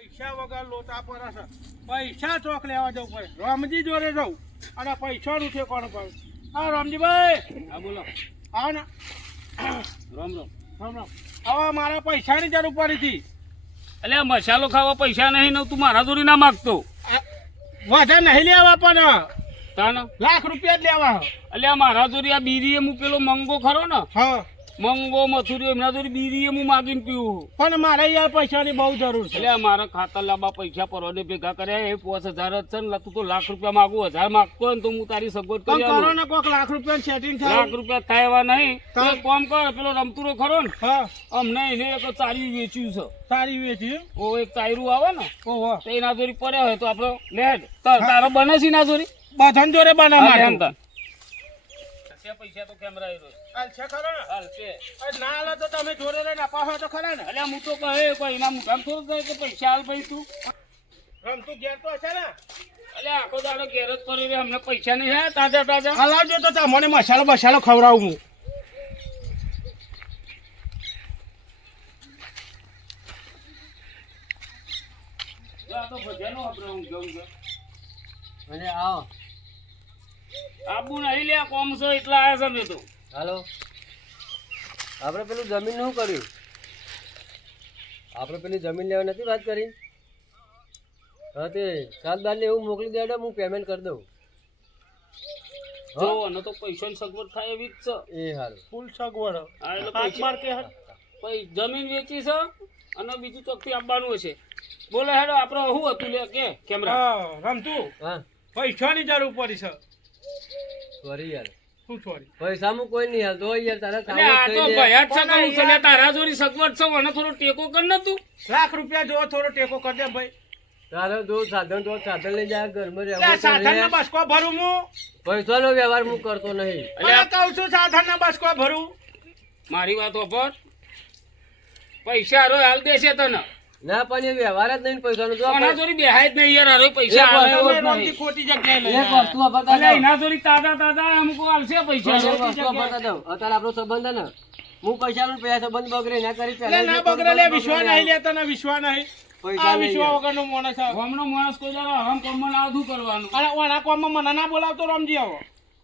પૈસા વગર લોચા પર હશે. પૈસા ચોક લેવા જવું પડે. રામજી જોડે જવું અને પૈસાનું ઠેકાણું પડે. હા રામજીભાઈ, હા બોલો. આવો ને. રામ રામ. રામ રામ. હવે મારા પૈસાની જરૂર પડી હતી. એટલે મસાલો ખાવા પૈસા નહીં ને તું મારા જોડી ના માગતો. વધારે નહીં લેવા પણ તાનો ₹1,00,000 જ લેવા. એટલે મારા જોડી આ બીરીએ મૂકેલો મંગો ખરો ને, હા મંગો મથુરી એમના જોડી બીરીએ હું માગીને પીવું. પણ મારે યાર પૈસાની બહુ જરૂર છે. એટલે મારા ખાતા લાંબા પૈસા પરવાને ભેગા કર્યા એ 5,000 જ છે ને. તું તો ₹1,00,000 માગું, 1,000 માગતો હોય ને તો હું તારી સગવડ કરી કરો આલું. ને કોક ₹1,00,000 સેટિંગ થાય. ₹1,00,000 થાય એવા નહીં. તો? તો એક કામ કર, પેલો રમતુરો ખરો ને, હા અમને એને એક ચારી વેચ્યું છે. સારી વેચી. ઓ એક ચાયરું આવે ને ઓહો તો એના જોડી પડ્યા હોય તો આપણે લે તારો બને છે એના જોડી. બધાને જોડે બનાવવા હા, માટે. પૈસા તો કેમ રહ્યો હાલ છે ખરો ને? હાલ છે. ના હાલે તો તમે જોડે લઈને અપાવો તો ખરા ને. એટલે હું તો કહે કોઈ એના મુઠામ થોડું થાય કે પૈસા હાલ ભાઈ તું. રમતું ઘેર તો હશે ને? એટલે આખો દાડો ઘેર જ પડી રહ્યો, અમને પૈસા નહીં હે તાજા તાજા. હલાવજો તો તમને મસાલો બસાલો ખવડાવું હું. જો આ તો ભજ્યાનો આપણે હું જઉં છું. અને આવો આબુ નહીં લે કોમ છો એટલા આવ્યા છે મેં તો. હાલો આપણે પેલું જમીન શું કર્યું? આપણે પેલી જમીન લેવા નથી વાત કરી? હા તે 7 એવું મોકલી દેડો, હું પેમેન્ટ કરી દઉં. જો અને તો પૈસાની સગવડ થાય એવી જ છે. એ હાલ ફૂલ સગવડ. હા, એટલે હાથ પૈસા- માર કે પછી જમીન વેચી છે અને બીજું ચોકથી આપવાનું હશે. બોલો હેડો આપણે શું હતું લે કે કેમેરા. હા રમતું હા પૈસાની જરૂર પડી છે. સોરી યાર, શું સોરી? પૈસા હું કોઈ નહીં હાલતો યાર. તારા એટલે આ તો ભયા જ છે કે હું છે લે, તારા જોડી સગવડ છે મને થોડો ટેકો કર ને તું. ₹1,00,000 જો થોડો ટેકો કરી દે ભાઈ. તારો જો સાધન તો સાધન લઈ જાય, ઘરમાં લે, સાધનનો રહેવા. બસકો ભરું હું. પૈસાનો વ્યવહાર હું કરતો નહીં. એટલે કહું છું સાધનનો બસકો ભરું. મારી વાત ઓફર પૈસા હારો હાલ દેશે તને. ના પણ એ વ્યવહાર જ નહીં પૈસાનો. જો આના જોડી બેહાય જ નહીં યાર, હારો પૈસા એક હાલે વાર એવો જ તમે નહીં. રોજની ખોટી જગ્યાએ લઈ એક જાય. વસ્તુ આપતા એટલે એના જોડી તાજા તાજા અમુક હાલશે પૈસા. અત્યારે આપણો સંબંધ હે ને, હું પૈસાનો સંબંધ બગડે ના કરી. એટલે ના બગડે લે, વિશ્વાસ નહીં લે તને, વિશ્વાસ નહીં. પૈસા આ નહીં વિશ્વાસ યાર. વગરનો માણસ છે. ગામનો માણસ કોઈ દાડો હરામ કામમાં ના આવતું કરવાનું. અને ઓના કોમમાં મને ના બોલાવતો રમજી આવો.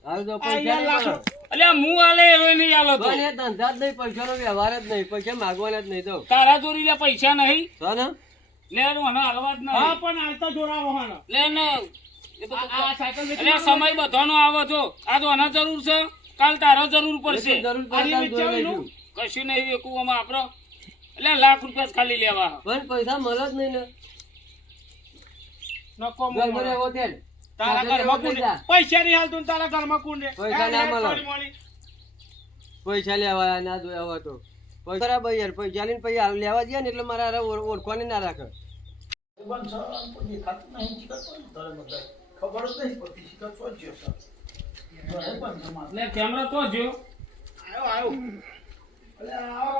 હાલ તો આ પૈસા યાર નહીં લાખ મળે. એટલે હું હાલે એવો નહીં હાલો તો. પણ એ ધંધા જ નહીં, પૈસાનો વ્યવહાર જ નહીં, પૈસા માગવાના જ નહીં. તો તારા જોડી લે પૈસા નહીં હા ને, લે મને હાલવા જ હા નહીં. પણ હાલતા જોડાવો હાનો. લે ને એ તો આ સાયકલ એટલે સમય બધાનો આવે છો. આજ આના જરૂર છે, કાલ તારો જરૂર પડશે. જરૂર પડે આની તો વચ્ચે જોઈ આવેલું? લઈશું. કશું નહીં વેકુવામાં આપણો. એટલે ₹1,00,000 જ ખાલી લેવા. પણ પૈસા મળે જ નહીં ને. નકો ઘરમાં મોનો. રહેવો છે ને. તારા સાધન ઘરમાં લેવો કુંડે. થઈ જા. પૈસા નહીં હાલતું ને તારા ઘરમાં કુંડે. પૈસા ના હે, મળે. સોરી મોની. પૈસા લેવા ના જોયા હોય તો બરાબર યાર. પૈસા લઈને પૈસા લેવા જઈએ ને એટલે મારા હારે ઓળખવાની ના રાખે. એટલે કેમેરા તો જો આયો, આયો. એટલે આ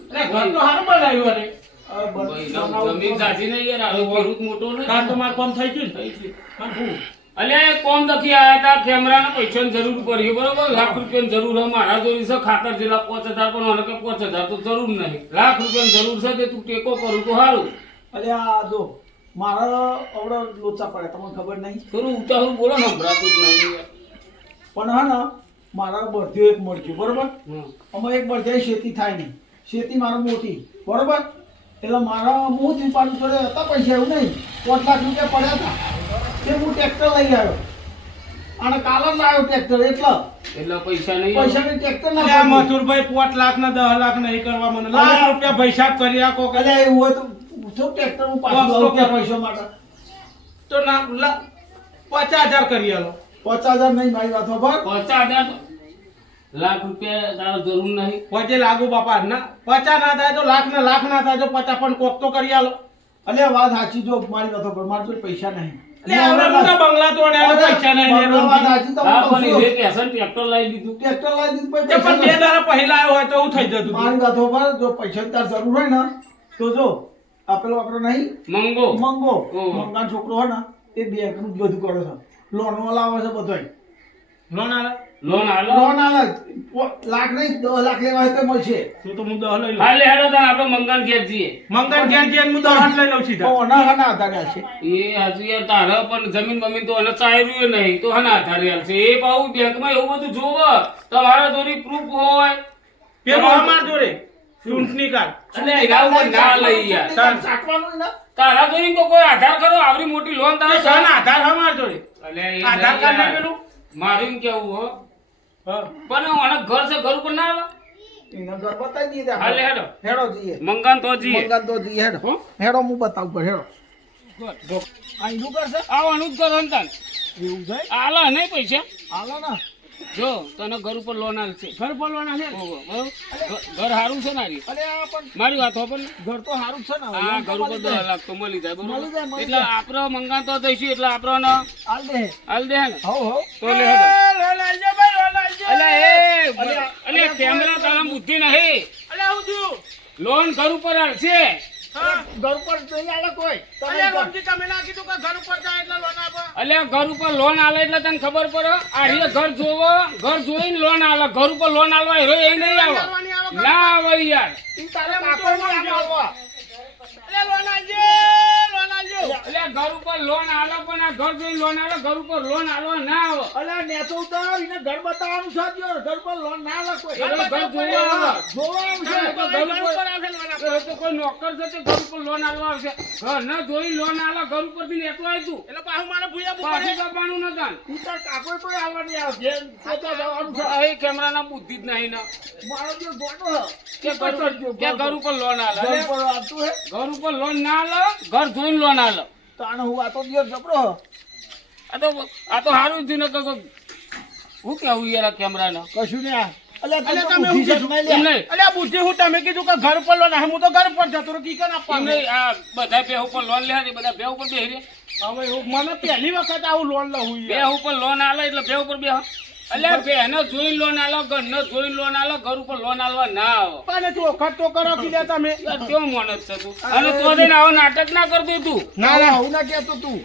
એટલે ઘર તો હારું બનાવ્યું અરે. જમીન સાચી નહીં યાર, હાલો ખેડૂત મોટો નહીં. કાં તો મારું કામ થઈ ગયું ને? કાં શું? અલ્યા કોમ દખી આયા તા, કેમેરાના પૈસાની જરૂર પડી બરોબર. ₹1,00,000 જરૂર છે મારા જોડી છે. ખાતર જેલા 5,000 પણ મને કે 5,000 તો જરૂર નહીં. ₹1,00,000 જરૂર છે તે તું ટેકો કરું તો સારું. અરે આ જો મારા અવડો લોચા પડે તમને ખબર નહીં. થોડું ઉતાવળું બોલો ને, સંભળાતું જ નહીં યાર. પણ હા ને મારા બળદિયો એક મળ્યું બરોબર. હમ. અમારે એક બળદિયા ખેતી થાય નહીં, ખેતી મારા મોટી બરોબર. એટલે મારા હું દીપાનું જોડે હતા પૈસા, એવું નહીં, ₹5,00,000 પડ્યા હતા. તે હું ટ્રેક્ટર લઈ આવ્યો અને કાલ જ લાવ્યો ટ્રેક્ટર. એટલે પૈસા નહીં પૈસા ની ટ્રેક્ટર એટલે આ ના મળે. મથુરભાઈ 5,00,000 ને 10,00,000 નહીં કરવા મને. ₹1,00,000 પૈસા કરી આપો કે અરે એવું હોય તો શું ટ્રેક્ટર હું પાછું બસ લાવું તો કે પૈસા માટે? તો ના 50,000 કરી આલો. 50,000 નહીં મારી વાત ખબર. 50,000 ₹1,00,000 તારો જરૂર નહીં. વચ્ચે લાગુ બાપા ના 50 ના થાય તો લાખ ને લાખ ના થાય તો 50 પણ કોક તો કરી આલો. અલ્યા વાત સાચી, જો મારી વાત ખબર, મારા જોડે પૈસા નહીં. એટલે આપણે મોટા બંગલા તો ને એને પૈસા નહીં ને બંગલા વાત સાચી, તમને હા કહું પણ છું. એ કેસન ટ્રેક્ટર લાવી દીધું. ટ્રેક્ટર લાવી દીધું તે પણ 2 દાડા પહેલા આવ્યો હોય તો હું થઈ જતું. મારી વાત ખબર, જો પૈસા તાર જરૂર હોય ને તો જો આ પેલો આપણો નહીં મંગો મંગો ઓહ. મંગાનો છોકરો હોય ને એ બેંક નું જ બધું કરે છે, લોન વાળા આવે છે બધોય. લોન આલે લોન આલો લોન આલે લાખ નહીં 10 લાખ લેવા હોય તો મળશે. તો હું 10 લઈ લઉં. હાલે હેડો તાન આપણે મંગન ઘેર જઈએ. મંગન ઘેર જઈને હું 10 લઈ લઉં સીધા. તો ઓના હના આધારે છે. એ હાજુ યાર તારે પણ જમીન બમીન તો એને ચાયર્યું નહીં તો હના આધારે હાલશે. એ પાછું બેંકમાં એવું બધું જોવે તમારા જોડે પ્રૂફ હોય પેલો અમાર જોડે ચૂંટણી કાર્ડ. અને એના ઉપર ના લઈ યાર. સાચવાનું ને તારા જોડે તો કોઈ આધાર કરો આવડી મોટી લોન તારે સન આધાર અમાર જોડે. અલ્યા એ આધાર કાર્ડ નહીં ને યાર. પેલું. મારું એમ કેવું હો હા. પણ મને ઘર છે ઘર ઉપર ના આવે એના ઘર બતાવી દઈએ ત્યાં. હાલે હેડો હેડો જઈએ મંગન તો જઈએ મંગન તો જઈએ હેડો. હો? હેડો હું બતાવું પર હેડો. જો આઈનું કરશે આવવાનું જ કરો ને તાન એવું છે આલા નહીં પૈસા હાલો ને. જો તને ઘર ઉપર લોન આલશે ઘર બોલવાના છે. ઓહો, બરાબર? ઘર સારું છે ને આરી? અરે આ પણ મારી વાત હો પણ ઘર તો સારું જ છે ને. આ લોન તો ઘર ઉપર મળી જાય. 10 લાખ તો મળી જાય મળી બરોબર જાય, મળી એટલે જાય. આપણે મંગાન તો દઈશું એટલે આપણને હાલ દે હાલ દે ને હો હો. તો લે હેડો લોન આલજો ભાઈ, લોન આલજો. અલે કેમેરા તારા બુદ્ધિ નહીં અલ્યા હું થયું? લોન ઘર ઉપર હાલશે હા. ઘર પર નહીં આલે કોઈ. તમે અલ્યા ઘર- રમજી તમે ના કીધું કે ઘર ઉપર જાય એટલે લોન આપો. અલ્યા ઘર ઉપર લોન આલે એટલે તને ખબર પડે આ રીતે ઘર જોવો ઘર જોઈને લોન આલે ઘર ઉપર લોન આલવા હેરો એ નહીં આવે કરવાની આવે ઘર. ના આવે યાર ઈ તારે કાકો નહીં આવવા. અલ્યા લોન આલજો, લોન આલજો. અલ્યા ઘર ઉપર લોન આલે પણ આ ઘર જોઈને લોન આલે ઘર ઉપર લોન આલવા ના આવે અલ્યા નેતો ઉતાર એને ઘર બતાવવાનું છે જો ઘર પર લોન ના આલે કોઈ. એટલે ઘર જોવા આવે જોવાનું છે. ઘર ઉપર ઘર ઉપર આવશે લોન આપો. એ તો કોઈ નોકર છે તે ઘર ઉપર લોન આલવા આવશે ઘર ન જોઈ લોન આલે ઘર ઉપર થી લેતો આવી તું એટલે પાછું મારે ભૂયા પાછું બુકરે. કાપવાનું ન તાન ઈ તાર કાકો કોઈ આવવા નહીં આવે. જેમ પોતે જવાનું છે. એ કેમેરાના બુદ્ધિ જ નહીં ને મારો જો ગોટો છે. કે ઘર ઉપર લોન આલે ઘર અલ્યા, પર આવતું હે. ઘર ઉપર લોન ના આલે ઘર જોઈને લોન આલે તો આને હું આ તો દિવસ જબરો. આ તો સારું થયું ને કે હું કેવું યાર આ કેમેરાના કશું નહીં આ. અલ્યા અલ્યા તમે તમે ઊભી શું છે કીધું? નહીં લે. એમ નહીં અલ્યા બુદ્ધિ હું તમે કીધું કે ઘર પર લોન આવે. હું તો ઘર પર જતો રહું. કી કન એમ આપવાનું? નહીં આ બધા બે ઉપર લોન લે બધા બે ઉપર બે રે હવે એવું મને પહેલી વખત આવું લોન લઉં બે યાર. ઉપર લોન આલે એટલે બે ઉપર બે અલ્યા બે ને જોઈને લોન આલો ઘર ને જોઈને લોન આલો ઘર ઉપર લોન આલવા ના આવે પણ તું વખત તો કરો કીધા તમે. યાર કેવું માણસ છે તું અને તો જઈને આવો નાટક ના કરતો તું ના ના આવું ના કહેતો તું.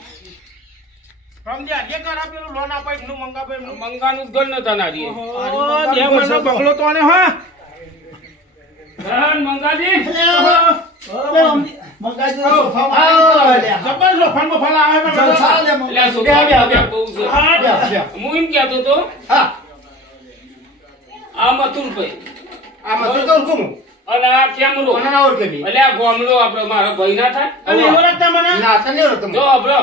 સમજ્યા જે કરા પેલું લોન આપે એમનું મંગાવે એમનું. મંગાનું જ ઘર નતા નારી ઓહો, જે મને બંગલો તો આને હા. મંગાજી મંગાજી સોફામાં આવી ગયો. જબર સોફાન બફાલા આવે પણ જલસા લે મંગાજી. એટલે છોકરા બે બહુ છે બે. હું એમ કહેતો તો હા આ મથુરભાઈ આમાં તો તો કોણ અને આ કેમરો કોના ઓર કેલી એટલે આ ગોમડો આપડે મારા ભાઈ ના થાય અને એવો રાખતા મને. ના તને ઓર તમે જો આપડો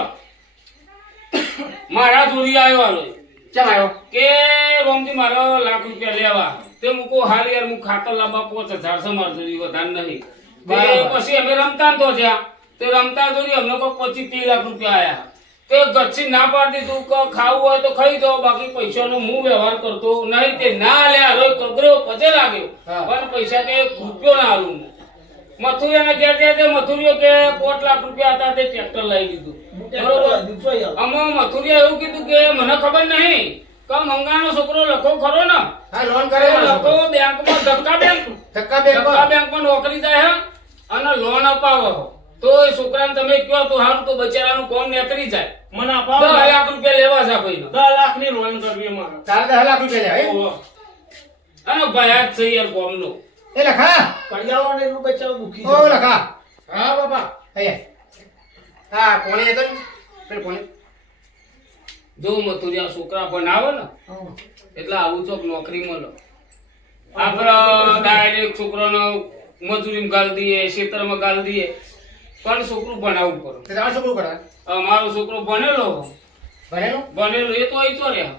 મારા ચોરી આવ્યો હાલો કેમ આવ્યો કે રોમજી મારો ₹1,00,000 લેવા તે મૂકો હાલ યાર હું ખાતર લાવવા 5,000 સમાર જોડી વધારે નહીં તે બરાબર. પછી અમે રમતા તો જ્યાં તે રમતા જોડી અમને કોઈ 25-30 લાખ રૂપિયા આયા તે ગચ્છી ના પાડી દીધું કે ખાવું હોય તો ખાઈ જાઓ બાકી પૈસાનો હું વ્યવહાર કરતો નહીં તે ના લે હાલો કગરો પજે લાગ્યો હા. પણ પૈસા કે ₹1 ના હાલું મથુરિયાને ઘેર જાય તે મથુરિયો કે 5 લાખ રૂપિયા હતા તે ટ્રેક્ટર લઈ લીધું બરોબર આમાં મથુરિયા એવું કીધું કે મને ખબર નહીં કે મંગાનો છોકરો લખો ખરો ને હા લોન એ કરે લખો બેંકમાં ધક્કા બેંકમાં નોકરી જાય હે અને લોન અપાવો તો એ છોકરાને તમે કહો તો હારું તો બચારાનું કોમ નેતરી જાય મને 10 અપાવો. લાખ રૂપિયા લેવા છે ભાઈ 10 લાખની લોન કરવી મારે. તારે 10 લાખ રૂપિયા લે ઓહો. અને ભયા જ છે યાર કોમનો એ લખા કડિયાવાળાને એટલું બચાવ દુખી છે. ઓ લખા હા બાપા અહીંયા હા કોણે તો પેલ કોણે જો મથુરિયા છોકરા બનાવે ને એટલે આવું ચોક નોકરી મળે આપણે ડાયરેક્ટ છોકરાનો મજૂરી ગાલ દઈએ ખેતરમાં ગાલ દઈએ પણ છોકરું ભણાવવું પડે તે તાર છોકરું કરે અમારો છોકરો ભણેલો ભણેલો એ તો અહીં તો રહ્યા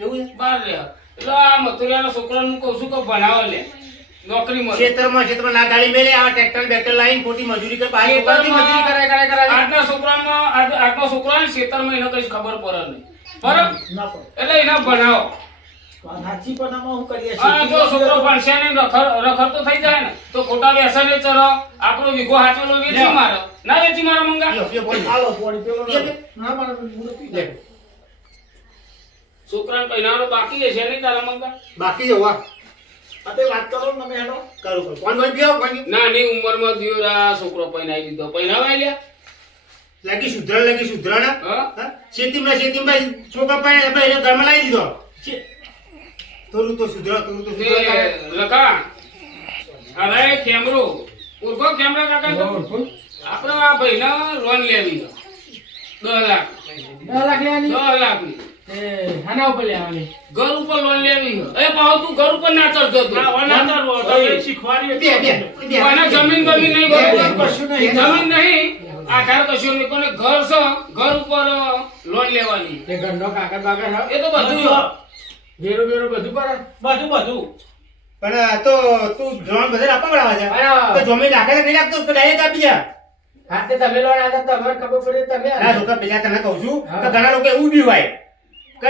એવું છે બહાર રહ્યા એટલે આ મથુરિયાના છોકરાનું કહું છું કે ભણાવે લે નોકરી મળે ક્ષેત્રમાં ના ગાડી મેલે આ ટ્રેક્ટર બેક્ટર લાઈન ખોટી મજૂરી કરે બહાર છોકરાથી મજૂરી કરે આજના છોકરામાં આજના છોકરાને ખેતરમાં એને કઈ ખબર પડે નહીં બરાબર ના પડે એટલે એને ભણાવો સાચી પણ આમાં હું કરીએ અને જો છોકરો ભણશે નહીં રખડતો થઈ જાય ને તો ખોટા વ્યસને ચરો આપણો વીઘો હાચેલો વેચી મારે ના વેચી મારે મંગા હાલો પોણી પેલો ના મારે લે છોકરાને પહેરાવાનો બાકી છે નહીં તારા મંગા બાકી જવા અતે વાત કરો ને તમે હેડો કરો કોણ ભાઈ પીઓ કોણ નાની ઉંમરમાં દિયોરા છોકરો પહેરાવી દીધો પહેરાવાય લ્યા લાગી સુધરણ હા ખેતીમાં છોકરા પાસે ઘરમાં લાવી દીધો થોડું તો સુધરો તે લખા અરે કેમરો ઓળખો કેમરા કાકા તો આપણે આ ભાઈને લોન લેવી છે 10 લાખ 10 લાખ લેવાની 10 લાખની હાના ઉપર લેવાની ઘર ઉપર લોન લેવી છે એ પાવ તું ઘર ઉપર ના ચડતો તું ના ચડવો તમે શીખવાડી મને જમીન બમીન નહીં બરોબર કશું નહીં. જમીન નહીં આધાર કશું નહીં પણ ઘર છે ઘર ઉપર લોન લેવાની તે ઘરનો કાગળ બાગળ હા એ તો બધું વેરો વેરો બધું પર બધું પણ તો તું જમીન બધે આપવા પડે છે હા. તો જમીન રાખે નહીં રાખતો તો ડાયરેક્ટ આપી જા હા તે તમે લોન આતા તમને ખબર પડે તમે ના છોકરા પેલા તને કહું છું હા. કે ઘણા લોકો એવું બી હોય કે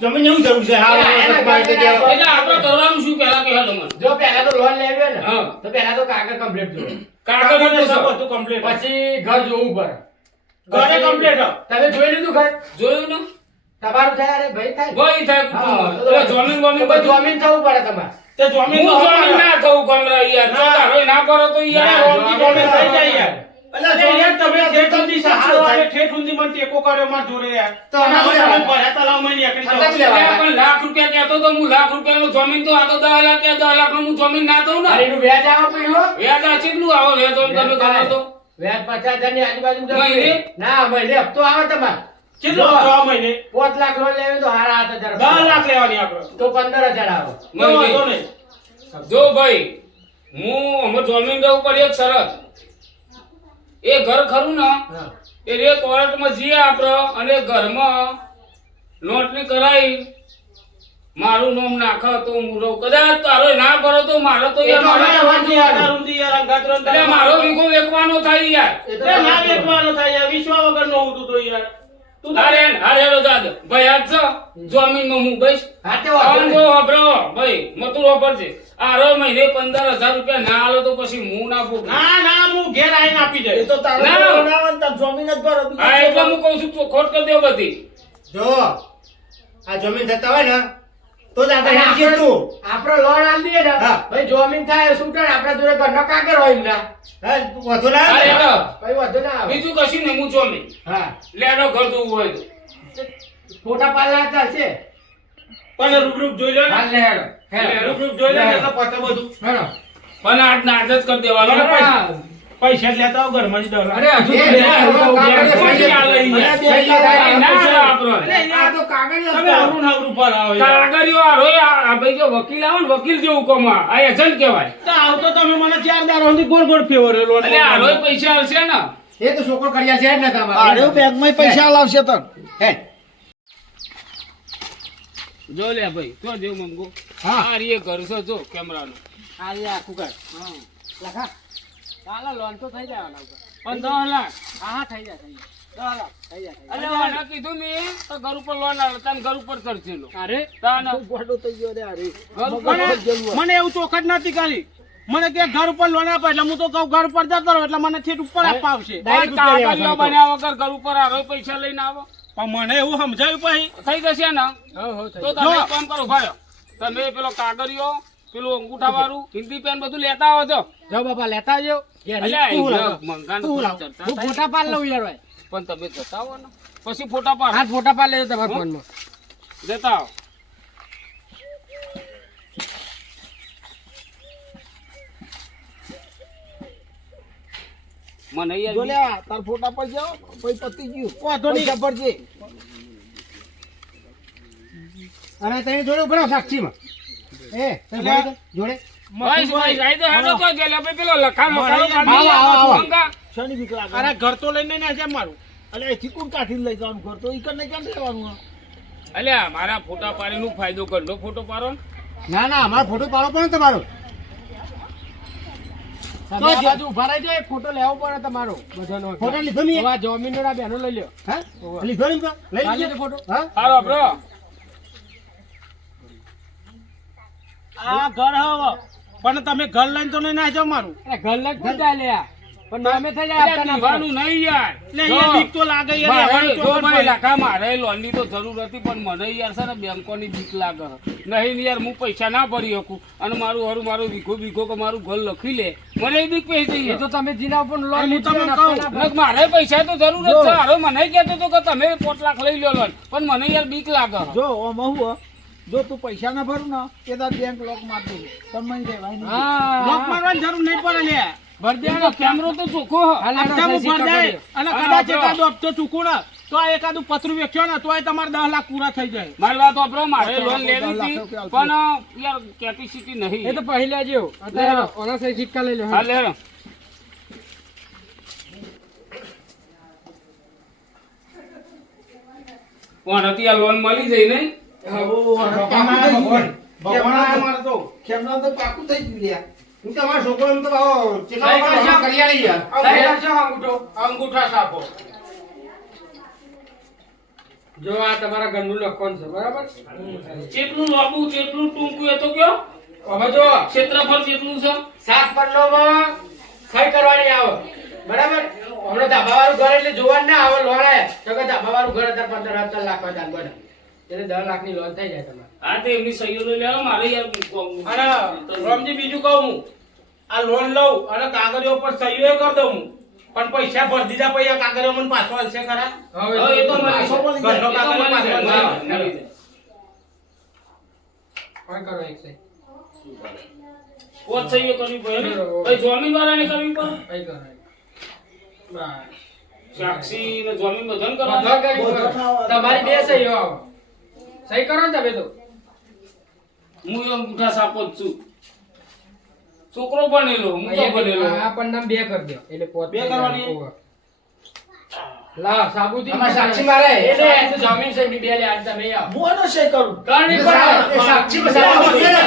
જમીન એવું જરૂર છે હા એટલે આપણે કરવાનું શું પહેલા કે હાલ મને જો પહેલા તો લોન લેવી હોય ને હા. તો પહેલા તો કાગળ કમ્પ્લીટ જોવે કાગળ બધું કમ્પ્લીટ પછી ઘર જોવું પડે ઘરે કમ્પ્લીટ તમે જોઈ લીધું ઘર જોયું ને તમારું થાય અરે ભાઈ થાય ભાઈ થાય હા, એટલે જમીન બમીન તો જમીન થવું પડે તમારે તે હું જમીન ના થવું કમરા યાર ના. તારો ના કરો તો યાર રોમજી જમીન થઈ જાય યાર અલા, યાર તમે ઠેઠ સુધી સહારો થાય. આવે ઠેઠ સુધી મને ટેકો કર્યો માર જોડે યાર તો અમે તમે લેવા. ભર્યા તલાવ માં નહીં એકલી આપણે જ જાઓ. લેવા. પણ લાખ રૂપિયા કહેતો તો હું લાખ રૂપિયાનું જમીન તો આ તો 10 લાખ કે 10 લાખનું હું જમીન ના દઉં ને અરે એનું વ્યાજ આવે પડ્યું વ્યાજ આ કેટલું આવો વ્યાજ આમ તમે કરો તો વ્યાજ 50,000 ની આજુબાજુ મહિને? ના મહિને હપ્તો આવે તમારે કેટલો હપ્તો આવે મહિને 5 લાખ લોન લેવી તો હારા 8,000 10 લાખ લેવાની આપણે તો 15,000 આવે મહિને? જો ભાઈ હું અમે જમીન દઉં પર એક શરત એ ઘર ખરું ને એ રે કોર્ટમાં જઈએ આપણે અને ઘરમાં નોટરી કરાવી મારું નામ નાખો તો હું રહું કદાચ તારો ના ભરો તો મારો તો યાર એટલે મારો વીઘો વેચવાનો થાય યાર ના વેચવાનો થાય યાર વિશ્વા વગર નો હું તો યાર અરે હેડો દાદા ભાઈ આજ છો જમીનમાં હું બસ હાથે આમ જો વાપરો ભાઈ મતું વાપર છે આ રો મહિને 15,000 રૂપિયા ના આલો તો પછી હું ના ભોગ ના ના હું ઘેર આવીને આપી દે એ તો તારો ના. બનાવવાનું તાર જમીન જ ભરો બીજું હા એટલે હું કહું છું ચોખોટ કરી દે બધી જો આ જમીન થતા હોય ને તો જ આપણે હેઠી તું આપણે લોન આલ દઈએ ને હા. ભાઈ જમીન થાય છૂટે આપણા જોડે ઘરનો કાગળ હોય એમના હા વધુ ના અરે આવે. હેડો ભાઈ વાંધો ના આવે બીજું કશું નહીં હું જમીન હા લેડો ઘર જોવું હોય તો ફોટા પાડલા ચાલશે પણ રૂબરૂપ જોઈ લો હાલ લે હેડો રૂબરૂપ જોઈ લો ને તો પતે બધું હેડો પણ આજ ના આજ જ કરી દેવાનું પૈસા જ લેતા આવો ઘરમાં જ દોલા અરે હજુ એ, તો એ, કાગળ પછી આ લઈ જાય. ના વાપરો. આ તો કાગળ તમે આવરું ને આવરું પર આવો યાર. કાગળિયો આ રોય આ ભાઈ જો વકીલ આવે ને વકીલ જેવું કમા આ એજન્ટ કહેવાય તો આવતો તમે મને 4 દાડા સુધી ગોળ ગોળ ફેવરેલો એટલે આ રોય પૈસા આવશે ને એ તો છોકરો કર્યા છે જ ને તમારે આર્યો બેંકમાં પૈસા લાવશે તન હેડ. જો લે ભાઈ જો જેવું મંગો હા. આ રીએ ઘર છે જો કેમેરાનો આ લે આખું ઘર હા લખા ચાલો લોન તો થઈ જવાના ઉપર. પણ 10 લાખ હા થઈ જાય 10 લાખ થઈ જાય એટલે મને કીધું મેં તો ઘર ઉપર લોન આવે તને ઘર ઉપર ચડશેલો અરે તાને ગોડો થઈ ગયો રે અરે ઘર ઉપર મને એવું ચોખટ નથી કરી મને કે ઘર ઉપર લોન આપે એટલે હું તો કહું ઘર ઉપર જતો રહો એટલે મને ઠેઠ ઉપર આપવા આવશે પણ કાગળિયો બન્યા વગર ઘર ઉપર આ રોય પૈસા લઈને આવો પણ મને એવું સમજાયું પછી થઈ જશે ને તો તમે એક કામ કરો ભાઈ તમે પેલો કાગળિયો પેલું અંગૂઠા વાળું હિન્દી પેન બધું લેતા આવો છો જાઓ બાપા લેતા આવજો અલ્યા અહીં જો, મંગાનો ચર્ચા હું થાય. ફોટા પાડ લઉં યાર ભાઈ પણ તમે જતા આવો ને પછી ફોટા પાડ હાથ ફોટા પાડ લેજો તમારા ફોનમાં જતા આવો મને જો યાર લે આ, તાર ફોટા પર જાઓ પછી પતી ગયું વાંધો નહીં. પૈસા ભરજે અને તને જોડે ઉભો રહો સાક્ષીમાં તને અલ્યા. જોડે ભાઈ ભાઈ રાઈ દે હેડો તો ગેલે ભાઈ પેલો લખા મકાનો મારા કાઢી આવો, આવો, આવો. મંગા. શની બીક લાગે અરે ઘર તો લઈને ના છે મારું અલે એથી કોણ કાઢીને લઈ જવાનું ઘર તો ઈ કને ક્યાં લેવાનું આ? અલ્યા મારા ફોટા પાડીનો ફાયદો કરનો ફોટો પાડો ને. ના ના અમારો ફોટો પાડો પણ તમારો તમે આ બાજુ ઉભા રહેજો એક ફોટો લેવો પડે તમારો બધાનો ફોટો લીધો નહીં આ જમીનનો ના બેનો લઈ લ્યો હા લીધો નહીં લઈ આ લીધો લીધો ફોટો હા હારો બ્રો આ ઘર હવે પણ તમે ઘર લઈને તો નહીં ના જાઓ મારું અરે ઘર લગ થઈ જાય લે આ. પણ નામે થઈ જાય અલ્યા આપતા ના દીવાનું નહીં યાર એટલે અહીંયા બીક તો લાગે યાર મારે રહેવાનું જો ચોખટ ભાઈ ભાઈ. લાખા મારે લોનની તો જરૂર હતી પણ મને યાર છે ને બેંકોની બીક લાગે નહીં યાર હું પૈસા ના ભરી શકું અને મારું વીઘો કે મારું ઘર લખી લે મને એ બીક પૈસા એ તો તમે જીના ઉપર લોન હું લીધી તમને ને કહું. આપતા ના મારે પૈસા તો જરૂર જ છે હારો મને કહેતો હતો કે તમે 5 લાખ લઈ લો લોન પણ મને યાર બીક લાગે જો આમાં હું જો તું પૈસા ના ભરું ને એ તાર બેંક લોક માર દે તમને રહેવાય નહીં. હા. લોક મારવાની જરૂર નહીં પડે લે ભરજે કેમેરો તો ચોખ્ખો હ. હાલ હપ્તા આપણે ઉપર સિક્કા જાય કરીએ. અને હા, કદાચ આપણો. એકાદો હપ્તો ચૂકવું ને તો આ એકાદું પતરું વેચ્યો ને તોય તમારે 10 લાખ પૂરા થઈ જાય. મારી વાત વાપરો, મારે તો લોન તો લેવી 10 લાખ હતી રૂપિયા પણ યાર કેપેસિટી એ નહીં. તો પહેલા જેવું અત્યારે ઓના સહી સિક્કા લઈ લો હા લે કોણ હતી આ લોન મળી જઈ નહીં? ભગવાન મારે તો કેમના તો પાકું થઈ ગયું લ્યા. હું તો અમારો છોકરો એમ તો ભાવ ચેટલા કરી આલી યાર. અંગૂઠા સાપો જો આ તમારા ઘરનું લખવાનું છે બરાબર જેટલું લાંબુ જેટલું ટૂંકું એ તો કયો હવે જો ક્ષેત્રફળ જેટલું છે. 7 પલ્લોમાં સહી કરવાની આવે બરાબર હમણાં ધાબાવાળું ઘર એટલે જોવાનું ના આવે લોન આયા તો કે ધાબાવાળું ઘર અત્યારે 15 લાખ દાન બને એટલે 10 લાખની લોન થઈ જાય તમારે હા તો એમની સહીઓ લઈ લેવા મારે યાર અને રામજી બીજું કહું હું આ લોન લઉં અને કાગળિયો પર સહીઓ કરી દઉં હું પણ પૈસા ભરી દીધા પછી આ કાગળિયો મને પાછો આલશે ખરા? હવે એ તો મળી જાય. ઘરનો એ તો કાગળિયો મળી પાછો જાય. આલશે. મળી જાય. કોણ કરો એક છે પોત સહીઓ કરવી પડે ને? પછી જમીન વાળાને કરવી પડે. કઈ કરો સાક્ષી ને જમીન બધાને બધા કરવાનું. કરી પડે. તમારી બે સહીઓ આવે સહી કરો ને તમે તો હું એમ બુઢા સાપો જ છું. છોકરો બનેલો હું તો બનેલો. આ પણ નામ બે કરી દો એટલે પોત બે કરવાની? ઓવર. લા સાબુતી આમાં સાક્ષી મારે. એટલે જમીન સહી બે લે આજ તમે આવો હું આનો સહી કરું. કરવી એ પડે સાક્ષી બસાવા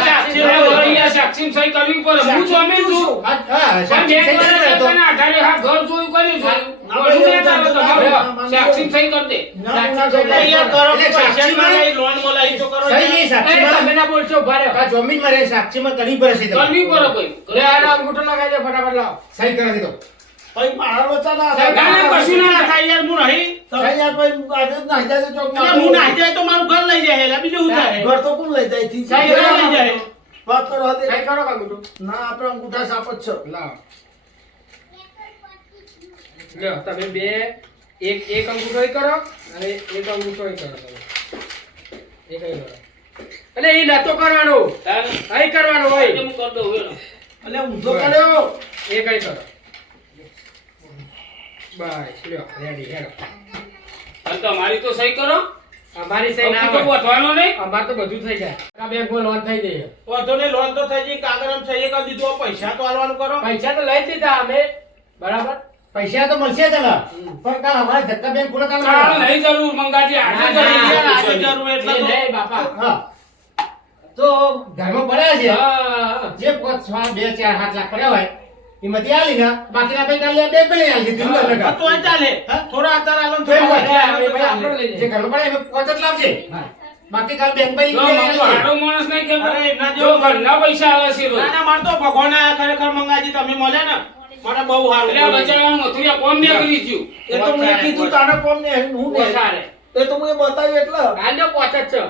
સાક્ષી ને વળી યાર સાક્ષીને સહી કરવી પડે. હું જમીન છું. હા પણ સાક્ષી બેંક થઈ વાળા જશે તો. કહેતાના આધારે હા ઘર જોયું કર્યું છે. ના, વળું ભાઈ, લેતા આવો તમારે. સાક્ષીને સહી કરી દે. એટલે યાર કરો કે એટલે પૈસા સાક્ષીમાં મળે, લોન મળે એ તો કરો સહી ને. નહીં એ તમે સાક્ષીમાં ના બોલશો ઉભા રહ્યો આ જમીન માં રહે સાક્ષીમાં કરવી પડે છે તમારે. કરવી પડે ભાઈ. લે આનો અંગૂઠો લગાવી દે ફટાફટ લાવો સહી કરે છે તો. પછી મારા વચ્ચા ના ના, ના, કશું ના થાય યાર, હું નહીં. સહી યાર પછી આજે જ નાહી જાય તો ચોક એટલે હું નાહી જાય તો મારું ઘર લઈ જાય એટલે બીજું શું થાય? ઘર તો કોણ લઈ જાય થી સહી ઘર કરો. લઈ જાય. વાત કરો હદે. સહી કરો અંગૂઠો ના આપણે અંગૂઠા સાપ જ છે. લાવો લ્યો તમે બે એક અંગૂઠો ય કરો અને એક અંગૂઠો ય કરો તમે એક ય કરો એટલે એ નતો કરવાનો તારે અહીં કરવાનો આજે હોય હું કરી દઉં હેલો. એટલે ઊંધો કર્યો. એક ય કરો બસ લ્યો રેડી હેડો અને તમારી તો સહી કરો. અમારી સહી ના તો હોય બોધવાનો નહીં. અમાર તો બધું થઈ જાય આ બેંકમાં લોન થઈ જાય વાંધો નહીં, લોન તો થઈ ગઈ, કાગળ આમ સહી કરી દીધું, હવે પૈસા તો આલવાનું કરો. પૈસા તો લઈ જ દીધા અમે બરાબર પૈસા તો મળશે તને પણ કાલ અમારે ધક્કા બેંક પૂરા ચાલ કરવા નહીં જરૂર મંગાજી આજે ના, જરૂર ના, છે. આજે જરૂર એટલે એ તો. લે બાપા હા તો ઘરમાં પડ્યા છે હા જે 5 2 4 7 લાખ પડ્યા હોય એમાંથી આલી ને બાકીના પૈસા કાલે બે પેલે આલી દીધું હા, લગા તોય ચાલે. થોડા અત્યારે આલો ને તો એમ થોડા હોય. વધારે આલો તો આપણે ચાલે. લઈ જે જઈએ. ઘરમાં પડ્યા એમાં 5 જ લાવજે બાકી કાલ બેંક પર જો મંગો હારો માણસ નહીં કેમ? અરે, એમના જો જેવો ઘરના પૈસા આવે છે રોજ. ના, ના, મારે તો ભગવાન આયા, ખરેખર મંગાજી તમે મળ્યા ને મને બહુ સારું એટલે આ બચારાનું મથુરિયા કોમ ને કરી ગયું. એ તો મેં કીધું તારે કોમ ને હું ને વધારે. એ તો મેં બતાવ્યું એટલે આનો પોચ જ છે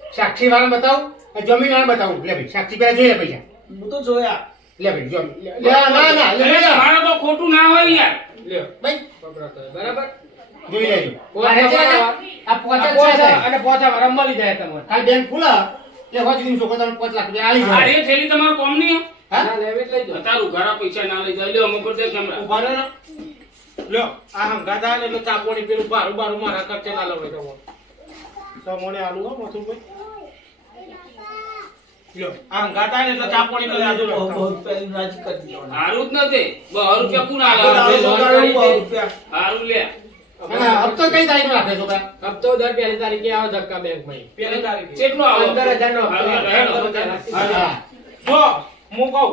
સાક્ષી વાળા બતાવું અને જમીન વાળા બતાવું લે ભાઈ સાક્ષી પેલા જોઈ લે પૈસા હું તો જોયા. લે ભાઈ જો ના ના ના લે એટલે લે તમારે તો ખોટું ના હોય યાર. લ્યો ભાઈ પકડો તો બરાબર જોઈ લેજો પોચ આ છે ને, આ 5 જ છે અને પોચા વાળા મળી જાય તમને કાલ બેંક ખુલા એટલે હોજ દીન છોકરો તમને 5 લાખ રૂપિયા આલી આ જાય એ થેલી તમારું કોમ નહીં. હા ના લેવી જ લઈ જાઓ. તારું ઘરા પૈસા ના લઈ જાય. લ્યો અમુક પર દે કેમેરા. ઉભા રહો ને. લ્યો, આ હંગાત આવે ને એટલે ચાપોણી પેલું બારું બારું મારા ખર્ચે ના લવાય તમારે. તમને આલુ હો, મથુરભાઈ. લ્યો, આ હંગાત આવે ને એટલે ચાપોણી પેલું આજુ બહુ લખાવો. રૂપિયા રાજી કરી દીધો. હારું જ નથી. 2 રૂપિયા કોણ આપણે આલે? દારૂ વગાડ્યું, બહુ રૂપિયા. હારું લે. હા હપ્તો કઈ તારીખ રાખે છોકરા હપ્તો દર પહેલી તારીખે આવે ધક્કા બેંકમાં પેલી તારીખે. કેટલો આવો? 15,000 નો હપ્તો. હાલો, હેડો. હા જો હું કહું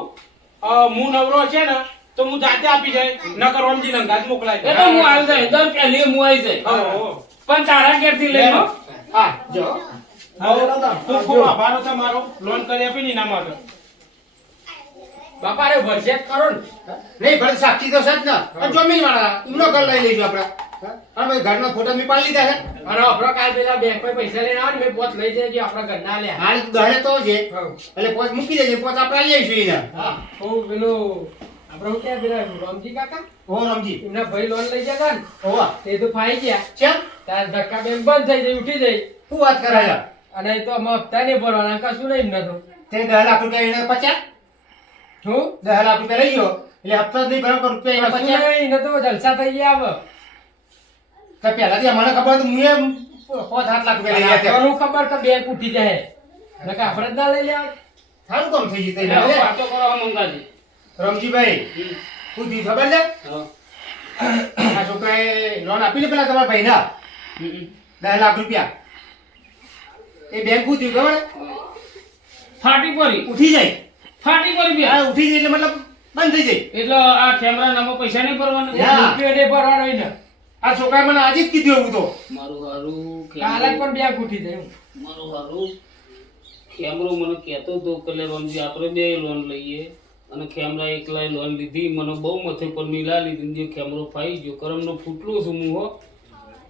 હું નવરો છે ને તો હું જાતે આપી જાય નકર રમજી હંગાત મોકલાય એ તો હું આવી જાય. દર પહેલી હું આવી જાય. હો. પણ તારા ઘેરથી લઈ લો. હા જો ખૂબ ખૂબ આભાર છે મારો, લોન કરી આપી ને એના માટે. બાપા રે ભરશે જ કરો ને નહીં ભલે સાક્ષી તો સજ ના અને જમીન વાળા એમનો ઘર લઈ લઈશું આપણે હા ભાઈ ઘરના ફોટા મેં પાડી લીધા છે અને આપણો કાલ પેલા બેંક પર પૈસા લઈને આવે ને મેં પોચ લઈ જજે આપણા ઘર ના લે હાલ દહે તો છે હા એટલે પોચ મૂકી દેજે પોચ આપણે લઈ લઈશું એને હા હું પેલું આપણે હું ક્યાં પેલા રામજી કાકા હો રમજી એમના ભાઈ લોન લઈ જતા ને હોવા તે તો ફાઈ ગયા ચમ તાર ધક્કા બેંક બંધ થઈ જાય ઉઠી જાય શું વાત કરાયા અને એ તો અમે હપ્તા નહીં ભરવાના કશું નહીં એમને તો તે 10 લાખ રૂપિયા એને પચ્યા શું 10 લાખ રૂપિયા લઈ ગયો એટલે હપ્તા જ નહીં ભરવા પણ રૂપિયા એને કશું પચ્યા નહીં, એને તો જલસા થઈ ગયા હવે તો પહેલાથી મને ખબર હતી હું એમ 5-7 લાખ રૂપિયા લઈ ગયા આપણને ખબર કે બેંક ઉઠી જાય નકર આપણે જ ના લઈ લેવા સારું કામ થઈ એટલે જતું હવે વાતો કરો મંગાજી. રમજીભાઈ શું થયું ખબર છે હા. આ છોકરાએ લોન આપી ને પેલા તમારા ભાઈના હમ. 10 લાખ રૂપિયા એ બેંક શું થયું ખબર ફાટી પડી ઉઠી જાય ફાટી પડી બે આ ઉઠી જાય એટલે મતલબ બંધ થઈ જાય એટલે આ કેમેરા નામાં પૈસા નહીં ભરવાના ના. રૂપિયો નહીં ભરવાનો એને આ છોકરાએ મને આજે જ કીધું એવું તો મારું હારું કાલે જ પણ બેંક ઉઠી જાય મારું હારું ખેમરો મને કહેતો હતો કે લે રમજી આપણે બે લોન લઈએ અને ખેમરા એકલાય લોન લીધી મને બહુ મથે પર મિલા લીધી જે ખેમરો ફાઈ ગયો કરમનો ફૂટલો છું હું હો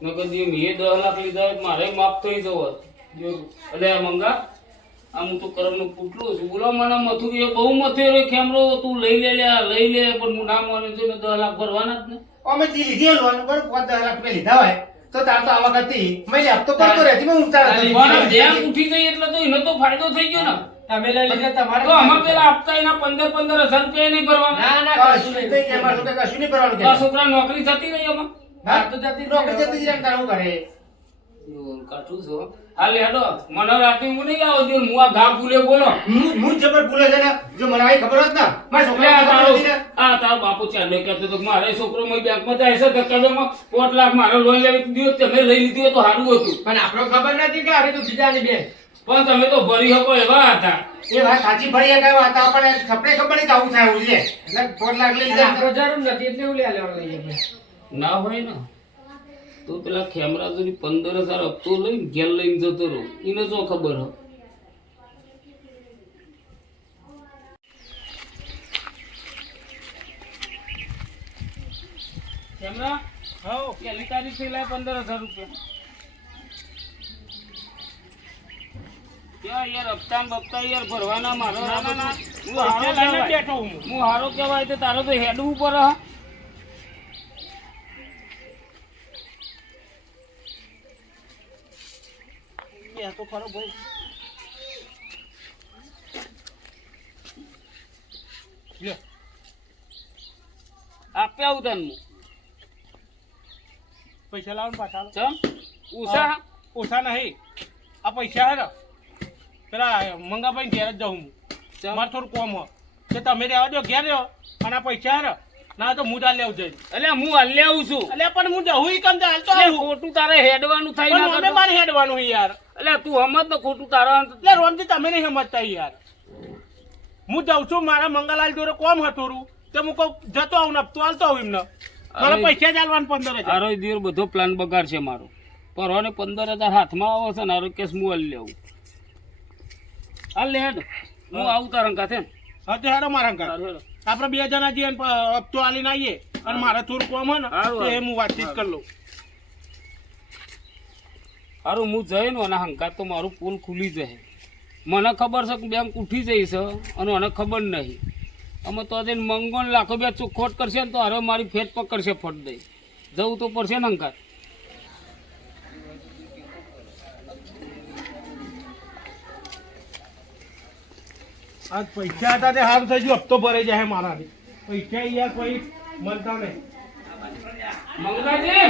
નકર જે મેં 10 લાખ લીધા હોય તો મારે માફ થઈ જવો જો એટલે આ મંગા આ હું તો કરમનો ફૂટલો છું બોલો મને મથું એ બહુ મથે રે ખેમરો તું લઈ લે લઈ લે પણ હું ના માનું છું ને 10 લાખ ભરવાના જ ને અમે જે લીધી લોન પર 5-10 લાખ રૂપિયા લીધા હોય તો તાર તો આ વખતથી મહિને હપ્તો પડતો રહેતી મેં ઉતાર તારી પણ બેંક ઉઠી ગઈ એટલે તો એનો તો ફાયદો થઈ ગયો ને તમે લઈ લીધા તમારે તો આમાં પેલા આપતા એના 15,000 રૂપિયા નહીં ભરવાના ના ના કશું નહીં કશું નહીં કરવાનું આ છોકરા નોકરી જતી રહી આમાં હા તો જતી જ નોકરી નહીં. જતી જ રહે તારું કરે કાઠું છો હાલે હેડો મને રાતે હું નહીં આવો દે હું આ ઘા ભૂલે બોલો હું જબર ભૂલે છે ને જો મને આવી ખબર હોત ને મારા એટલે આ છોકરાને ખબર તારો હતી ને આ તારો બાપુ ચાલે કહેતો તો કે મારે છોકરો મય બેંકમાં જાય છે ધક્કામાં 5 લાખ મારે લોન લેવી દીધો તમે લઈ લીધી હોય તો સારું હતું પણ આપણો ખબર નથી કે અરે તો બીજાની બેંક પણ તમે તો ભરી શકો એવા હતા એ વાત સાચી ભરી ગયા હતા પણ ખબર ખબર નહીં કે આવું થાય એવું છે એટલે 5 લાખ લઈ અને લીધા આપણો જરૂર નથી એટલે એવું લેવા લઈએ આપણે. ના હોય ને તો પેલા ખેમરા જોડી 15,000 હપ્તો લઈને ઘેર લઈને જતો રહો એને જો ખબર હો ખેમરા હઉ પહેલી તારીખ થી લાય 15,000 રૂપિયા ક્યાં યાર હપ્તા ને બપ્તા યાર ભરવાના મારો ના, ના, ના. હું હારો પૈસા લઈને કહેવાય. બેઠો હું. હું હારો કહેવાય તો તારો તો હેડવું પડે હા એ તો ખરો ભાઈ લ્યો. આપે આવું તને હું પૈસા લાવો ને પાછા આલો. ચમ ઉષા ઓછા નહીં આ પૈસા હે ને પેલા મંગાભાઈ ઘેર જ જાઉં હું મારે થોડું કોમ હોય કે તમે રહેવા દો ઘેર રહ્યો અને આ પૈસા હે ને ના તો હું લેવું જઈ એટલે હું હાલે આવું છું એટલે પણ હું જવું ઈ કેમ ચાલતો એટલે આવું ખોટું તારે હેડવાનું થાય પણ ના મને કરતો. મારે હેડવાનું છે યાર એટલે તું સમજ ને ખોટું તારા એટલે રોમજી તમે નહીં સમજતા યાર હું જાઉં છું મારા મંગલાલ જોડે કોમ હતું તે હું કહું જતો આવું ને તો હાલતો આવું એમને મારે અરે. પૈસા જ આલવાનું 15,000 આરો દિવસ બધો પ્લાન બગાડશે મારો પરવાને 15,000 હાથમાં આવે છે ને આરો કેસ હું હાલ લેવું હાલ લે હેડ હું આવું તારા કાથે હા તો હેડો મારા ઘર તારું હેડ. આપણે 2 જણા જઈએ ને હપ્તો આલીને આવીએ અને મારે થોડું કોમ હોય ને હારું, તો એ હારું. હું વાતચીત કરી લઉં હારું હું જઈ ને એના હંકાત તો મારું પુલ ખુલી જશે મને ખબર છે કે બેંક ઉઠી જઈશ અને મને ખબર નહીં અમે તો જઈને મંગો ને લાખો બે ચોખ્ખોટ કરશે ને તો હવે મારી ફેટ પકડશે ફટ દઈ જવું તો પડશે ને હંકાત આજ પૈસા હતા તે સારું થઈ ગયું હપ્તો ભરાઈ જાય મારાથી પૈસા યાર કોઈ મળતા નહીં મંગાજી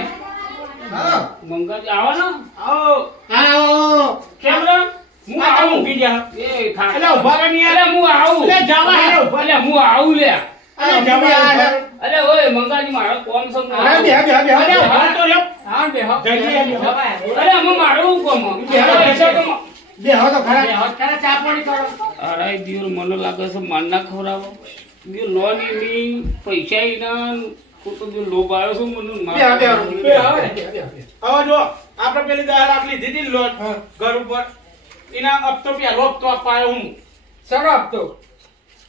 હા મંગાજી આવો ને આવો આવો કેમ રે હું આવું ઊંઘી ગયા એ ખા એટલે ઉભા રહો ને યાર. એટલે હું આવું એટલે જવા હેરો ઉભા એટલે હું આવું લે અરે જવા હેરો. અરે ઓય મંગાજી મારો કોમ છે હું અરે બે આવું. બે બે અરે બે ઉભા તો રહ્યો. હા બેહો જઈએ, બેહો ભાઈ. અરે હું મારું કોમ પૈસા તો બે હો તો ખરા બેહો ખરા ચા પાણી કરો અરે દિવસ મને લાગે છે માનના ખવડાવો જે લોન એની પૈસા એના ખોટો જે લોભ આવ્યો છે મને બે માર- બે બેહો હવે જો આપણે પેલી 10 લાખ લીધી હતી ને લોન ઘર ઉપર એના હપ્તો પહેલો હપ્તો આપવા આવ્યો હું ચલો આપતો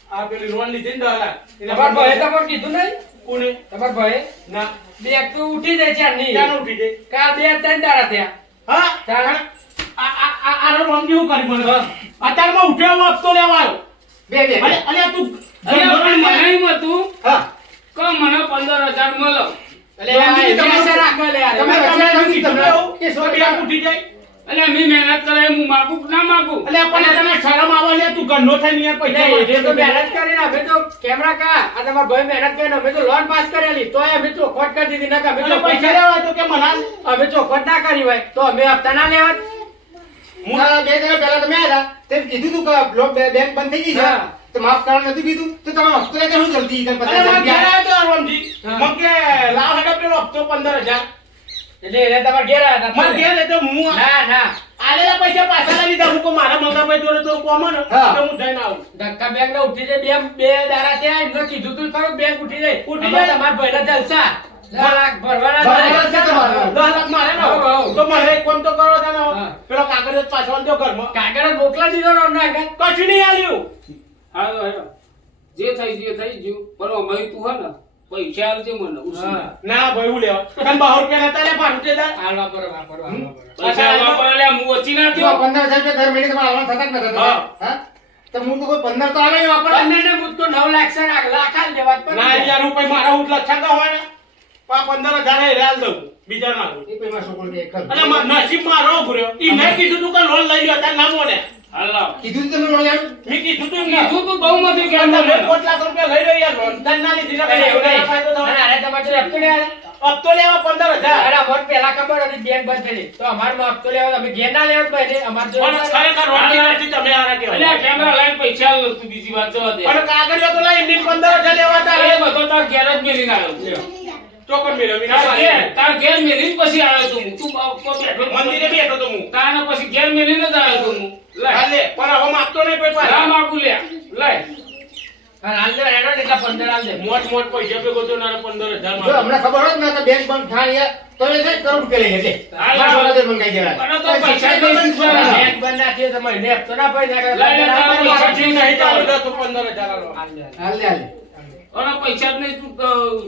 આ પેલી લોન લીધી ને 10 લાખ તમાર ભાઈ તમારે કીધું નહીં કોને તમાર ભાઈ ના બેંક તો ઉઠી જાય છે આની ક્યાં ઉઠી ગઈ કાલ 2-3 દાડા થયા હા તાણ. આ રોમજી શું કરી મને અત્યારમાં ઉઠ્યો એવો હપ્તો લેવા આવ્યો બે બે અરે અરે તું અરે પણ મને એમ હતું હા કે મને 15,000 મળો એટલે આ તમે- એવી આશા રાખો લે યાર. તમે તમે વચ્ચે તમે નથી કીધું તમને. એવું? એ સો તો બેંક ઉઠી જાય એટલે અમે મહેનત કરે હું માગું કે ના માગું? એટલે પણ તને શરમ આવે ને તું ઘરનો થઈને યાર પૈસા એટલે એ તો માંગે. મહેનત કરીને અમે તો કેમેરા કા આ તમારા ભાઈ મહેનત કરીને અમે તો લોન પાસ કરેલી તોય અમે ચોખવટ કરી દીધી ના કે અમે અને ચોખવટ પૈસા લેવા તો કે મના અમે ચોખવટ ના કરી હોય તો અમે હપ્તા ના લેવા હું આ 2 દિવસ પહેલા તમે આવ્યા તે કીધું તું કે બ્લોક બેંક બંધ થઈ ગઈ છે હા. તો માફ કરવાનું નથી કીધું તો તમે હપ્તો લેતા શું જલ્દી ઈકન અરે મારે ઘેર 50,000 આવ્યો તો અરવમજી. હા. મને કે લાવ હેડો પેલો હપ્તો 15,000. એટલે એને તમારે ઘેર આવ્યા હતા. મારે ઘેર એટલે હું ના ના આલેલા પૈસા પાછા લઈ લીધા. હું કહું મારા મંગાભાઈ જોડે તો કોમ ને હા. તો હું જઈને આવું. ધક્કા બેંક ને ઉઠી જાય બે દાડા ત્યાં એમને કીધું તું ખરું બેંક ઉઠી જાય ઉઠી આમાં જાય. તમારા ભાઈના જલસા 10 લાખ ભરવાના ભરવાના છે. છે તમારે. 10 લાખ મારે ને હાઉ, હાઉ. તો મારે એક કામ તો કરો તમે હા. પેલો કાગળ જ પાછો આલજો ઘરમાં. કાગળ જ મોકલા દીધો ને અમને આગળ. કશું નહીં આલ્યું. હાલો હેડો. જે થઈ ગયું પણ અમારી તું હે ને પૈસા આલજે મને ઉછી. હા. ના ભાઈ હું લેવા તને 12 રૂપિયા નતા લે પાછું તે દાળ. હાલ વાપરો. પૈસા વાપરવા લે હું ઓછી ના જો થયો. 15,000 દર મહિને તમારે આવવાના થતા જ નતા હા. હા તો હું તો કોઈ 15 તો આવે નહીં વાપરવા. બંને ને મુદ્દો 9 લાખ છે ને લાખ આલ દેવા જ ના પડે. યાર હું પછી મારા હું લક્ષા કા હોય ને પા 15,000 એ રેલ દઉં બીજા ના આલું. એ કોઈ મારા છોકરો એક જ. અને નસીબ મારો ઉભર્યો ઈ મેં કીધું તું કે લોન લઈ લ્યો તાર ના મોને. હાલો. કીધું તું તમે લોન લેવાનું? મેં કીધું તું એમને. કીધું તું બહુ નથી કે કહેતો તમે મને. 5 લાખ રૂપિયા લઈ લો યાર લોન તાર ના લીધી અરે એવું નહીં. ફાયદો અને થવાનો. આને તમારે જો હપ્તો લેવા હપ્તો લેવા 15,000. અરે અમારે પહેલા ખબર હતી બેંક બંધ થયેલી તો અમારે હપ્તો લેવા અમે ઘેર ના લેવા ભાઈ અમારે જો પણ ખરેખર રોટી નથી તમે આરા એટલે કહેવાય. આ કેમેરા લાઈન પૈસા આલો તું બીજી વાત જવા દે. અને કાગળિયો તો લઈ ઇન્ડિયન 15,000 લેવા તારે. એ બધો તાર ઘેર જ મેલીને આવ્યો. ચોકન મેલ્યો મી તાર ઘેર મેલીને પછી આવ્યો તું. તું બેઠો મંદિરે બેઠો તો હું. તારને પછી ઘેર મેલીને જ આવ્યો તું હું. લે. હાલે પણ હવે માગતો નહીં કોઈ ના પાસે. માગું લે. લે. અને હાલ દે હેડો ને એટલા 15 હાલ દે મોટ પૈસા ભેગો તો ના 15,000 જો માં. હમણાં ખબર હોત ને તો બેંક બંધ થાય તો એ છે કરોડ રૂપિયા લઈ લે હા, મારા વગર મંગાઈ દેવા પણ તો પૈસા નહીં શું બેંક બંધ નાખીએ તો મને હપ્તો ના પડી લઈ લે તારા પૈસા પછી નહીં ચાલુ તો 15,000 આલો. હાલ દે હાલ લે હાલ અને પૈસા જ નહીં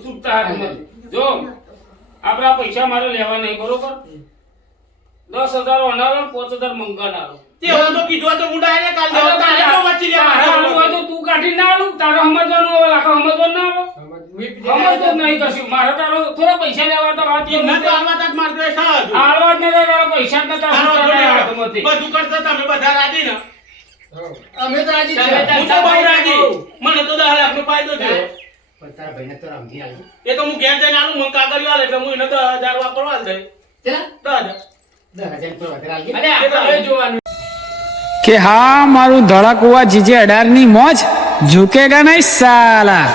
છૂટતા હાથમાં. જો આપણા પૈસા મારે લેવા નહીં બરોબર 10,000 અનારો 5,000 મંગાનારો. તે હવે તો કીધું તો હું ડાયરેક્ટ કાલ દેવા તારે તો વચ્ચે લેવા તારે આવું હોય તો તું કાઢી ના આલું. તારે સમજવાનું હવે લાખો સમજવાનું ના આવે. સમજતો જ નહીં કશું. મારે તારો થોડા પૈસા લેવા તો વાત એમ ના તો નથી. આવા તાજ મારતો એ સા હતું. આલવા જ નતા તારા પૈસા જ નતા તારો છૂટતા જોડે તારા હાથમાંથી. બધું કરતા તમે બધા રાજી ને. અમે તો રાજી તમે છીએ હું તો બહુ રાજી. મને તો 10 લાખનો ફાયદો થયો. પણ તારા ભાઈને તો રામજી હાલ એ તો હું ઘેર જઈને આલું મને કાગળિયો આલે એટલે હું એને 10,000 વાપરવા જ દઈ. ચલા 10,000. 10,000 તો વધારે હાલ અને આપણે હવે જોવાનું કે હા મારું ધડક હુઆ જીજે 18 ની મોજ ઝુકેગા નહીં સાલા